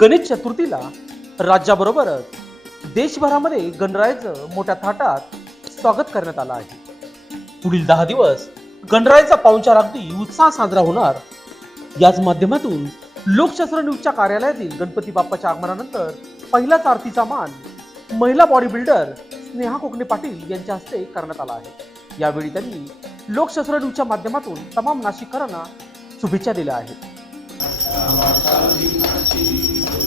गणेश चतुर्थीला राज्याबरोबरच देशभरामध्ये गणरायाचं मोठ्या थाटात स्वागत करण्यात आलं आहे. पुढील दहा दिवस गणरायाचा पाहुणचार अगदी उत्साह साजरा होणार. याच माध्यमातून लोकशास्त्र न्यूजच्या कार्यालयातील गणपती बाप्पाच्या आगमनानंतर पहिलाच आरतीचा मान महिला बॉडी बिल्डर स्नेहा कोकणे पाटील यांच्या हस्ते करण्यात आला आहे. यावेळी त्यांनी लोकशास्त्र न्यूजच्या माध्यमातून तमाम नाशिककरांना शुभेच्छा दिल्या आहेत.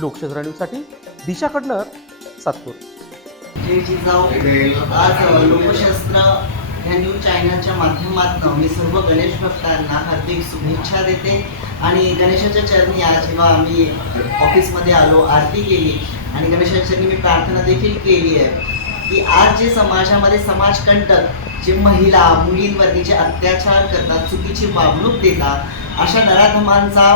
लोकशास्त्र न्यूजसाठी दिशा कडनर सातपूर जिजाऊ आज लोकशास्त्र ह्या न्यू चायनाच्या माध्यमातून मी सर्व गणेश भक्तांना हार्दिक शुभेच्छा देते. आणि गणेशाच्या चरणी आज जेव्हा आम्ही ऑफिसमध्ये आलो आरती केली आणि गणेशाच्या चरणी मी प्रार्थना देखील केली आहे की आज जे समाजामध्ये समाजकंटक जे महिला मुलींवरती जे अत्याचार करतात चुकीची वागणूक देतात अशा नराधमांचा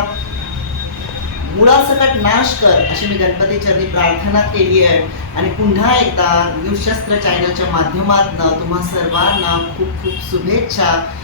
मुळासकट नाश कर अशी मी गणपती चरणी प्रार्थना केली आहे. आणि पुन्हा एकदा युशस्त्र चॅनलच्या माध्यमातून तुम्हा सर्वांना खूप खूप शुभेच्छा.